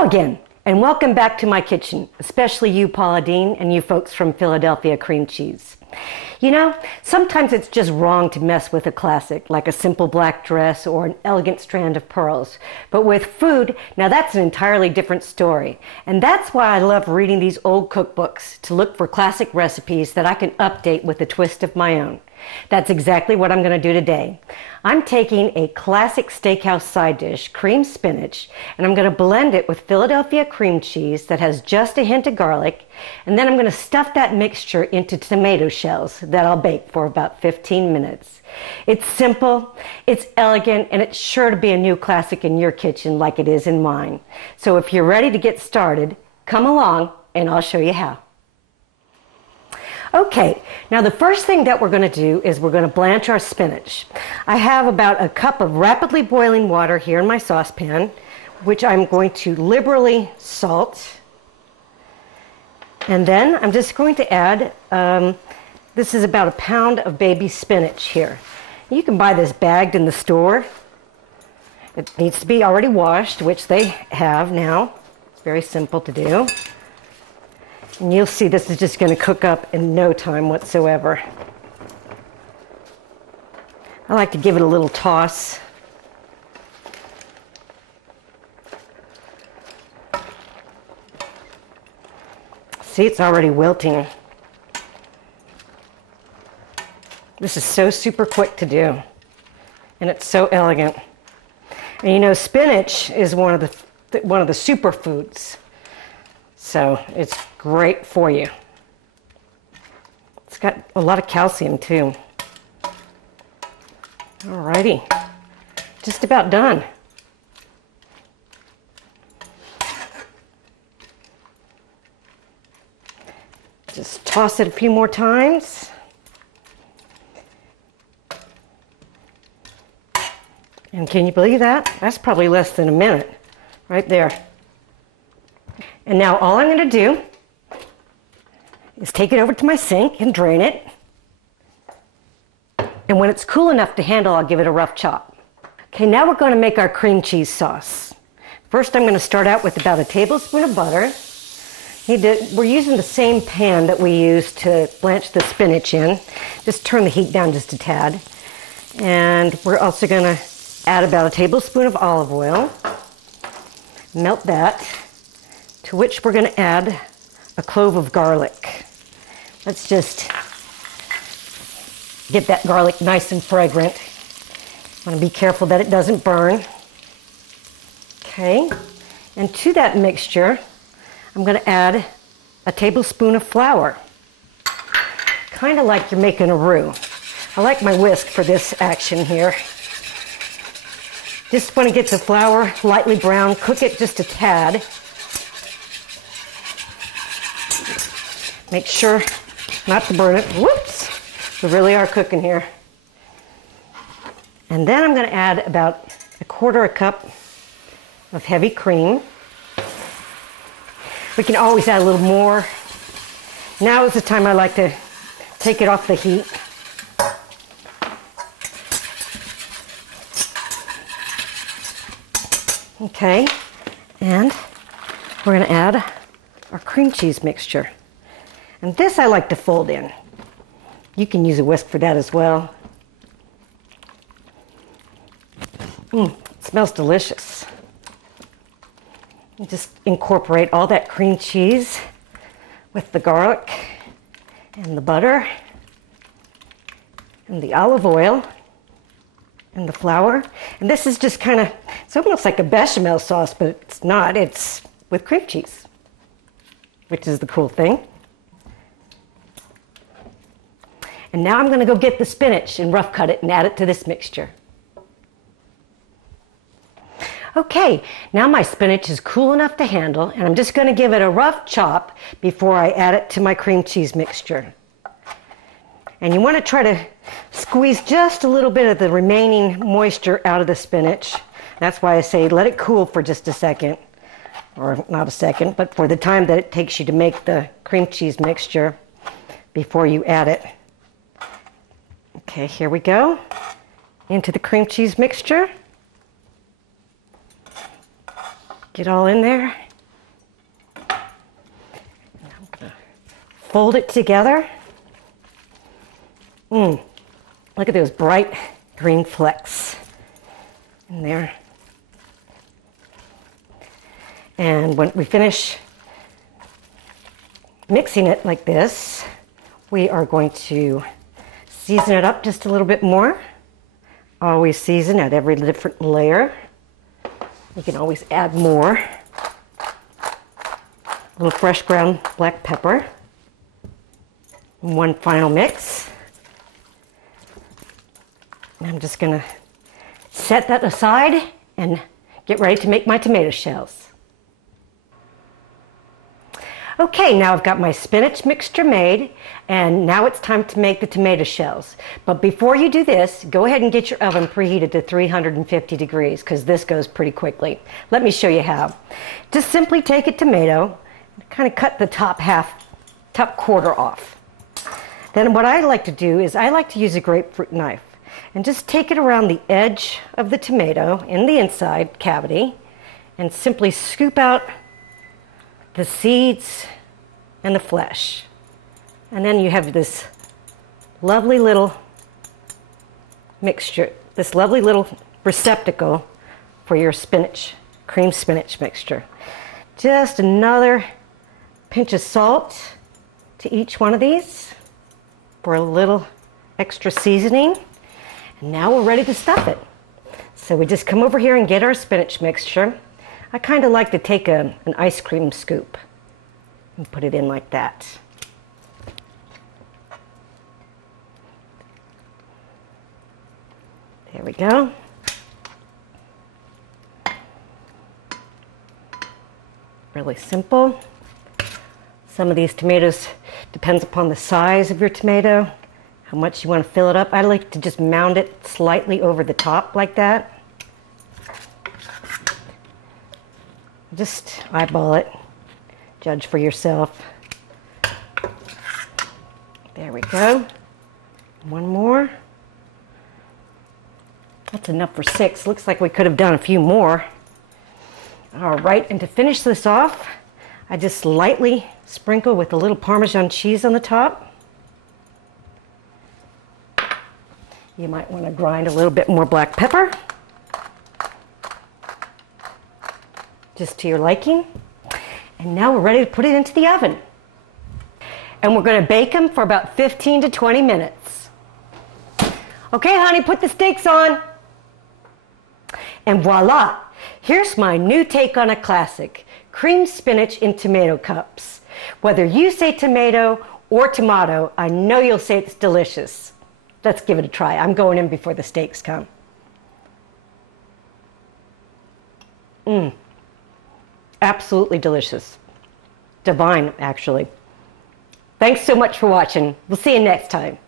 Hello again, and welcome back to my kitchen, especially you, Paula Dean, and you folks from Philadelphia cream cheese. You know, sometimes it's just wrong to mess with a classic, like a simple black dress or an elegant strand of pearls. But with food, now that's an entirely different story. And that's why I love reading these old cookbooks, to look for classic recipes that I can update with a twist of my own. That's exactly what I'm going to do today. I'm taking a classic steakhouse side dish, cream spinach, and I'm going to blend it with Philadelphia cream cheese that has just a hint of garlic, and then I'm going to stuff that mixture into tomato shells that I'll bake for about 15 minutes. It's simple, it's elegant, and it's sure to be a new classic in your kitchen like it is in mine. So if you're ready to get started, come along and I'll show you how. Okay, now the first thing that we're going to do is we're going to blanch our spinach. I have about a cup of rapidly boiling water here in my saucepan, which I'm going to liberally salt. And then I'm just going to add, this is about a pound of baby spinach here. You can buy this bagged in the store. It needs to be already washed, which they have now. It's very simple to do. And you'll see this is just going to cook up in no time whatsoever. I like to give it a little toss. See, it's already wilting. This is so super quick to do, and it's so elegant. And you know, spinach is one of the superfoods. So it's great for you. It's got a lot of calcium too. Alrighty, just about done. Just toss it a few more times. And can you believe that? That's probably less than a minute right there. And now all I'm going to do is take it over to my sink and drain it. And when it's cool enough to handle, I'll give it a rough chop. Okay, now we're going to make our cream cheese sauce. First, I'm going to start out with about a tablespoon of butter. We're using the same pan that we used to blanch the spinach in. Just turn the heat down just a tad. And we're also going to add about a tablespoon of olive oil. Melt that. To which we're going to add a clove of garlic. Let's just get that garlic nice and fragrant. Want to be careful that it doesn't burn. Okay, and to that mixture, I'm going to add a tablespoon of flour. Kind of like you're making a roux. I like my whisk for this action here. Just when it gets the flour lightly brown, cook it just a tad. Make sure not to burn it. Whoops! We really are cooking here. And then I'm going to add about a quarter a cup of heavy cream. We can always add a little more. Now is the time I like to take it off the heat. Okay, and we're going to add our cream cheese mixture. And this I like to fold in. You can use a whisk for that as well. It smells delicious. And just incorporate all that cream cheese with the garlic and the butter and the olive oil and the flour. And this is just kind of, it's almost like a bechamel sauce, but it's not. It's with cream cheese, which is the cool thing. And now I'm going to go get the spinach and rough cut it and add it to this mixture. Okay, now my spinach is cool enough to handle, and I'm just going to give it a rough chop before I add it to my cream cheese mixture. And you want to try to squeeze just a little bit of the remaining moisture out of the spinach. That's why I say let it cool for just a second. Or not a second, but for the time that it takes you to make the cream cheese mixture before you add it. Okay, here we go. Into the cream cheese mixture. Get all in there. fold it together. Look at those bright green flecks in there. And when we finish mixing it like this, we are going to season it up just a little bit more. Always season at every different layer. You can always add more. A little fresh ground black pepper. And one final mix. I'm just going to set that aside and get ready to make my tomato shells. Okay, now I've got my spinach mixture made, and now it's time to make the tomato shells. But before you do this, go ahead and get your oven preheated to 350 degrees, because this goes pretty quickly. Let me show you how. Just simply take a tomato, kind of cut the top quarter off. Then what I like to do is I like to use a grapefruit knife, and just take it around the edge of the tomato in the inside cavity, and simply scoop out the seeds and the flesh. And then you have this lovely little mixture, this lovely little receptacle for your spinach, cream spinach mixture. Just another pinch of salt to each one of these for a little extra seasoning. And now we're ready to stuff it. So we just come over here and get our spinach mixture. I kind of like to take an ice cream scoop and put it in like that. There we go. Really simple. Some of these tomatoes depends upon the size of your tomato, how much you want to fill it up. I like to just mound it slightly over the top like that. Just eyeball it. Judge for yourself. There we go. One more. That's enough for 6. Looks like we could have done a few more. All right, and to finish this off, I just lightly sprinkle with a little Parmesan cheese on the top. You might want to grind a little bit more black pepper, just to your liking. And now we're ready to put it into the oven. And we're going to bake them for about 15 to 20 minutes. Okay, honey, put the steaks on. And voila, here's my new take on a classic, cream spinach in tomato cups. Whether you say tomato or tomato, I know you'll say it's delicious. Let's give it a try. I'm going in before the steaks come. Absolutely delicious. Divine, actually. Thanks so much for watching. We'll see you next time.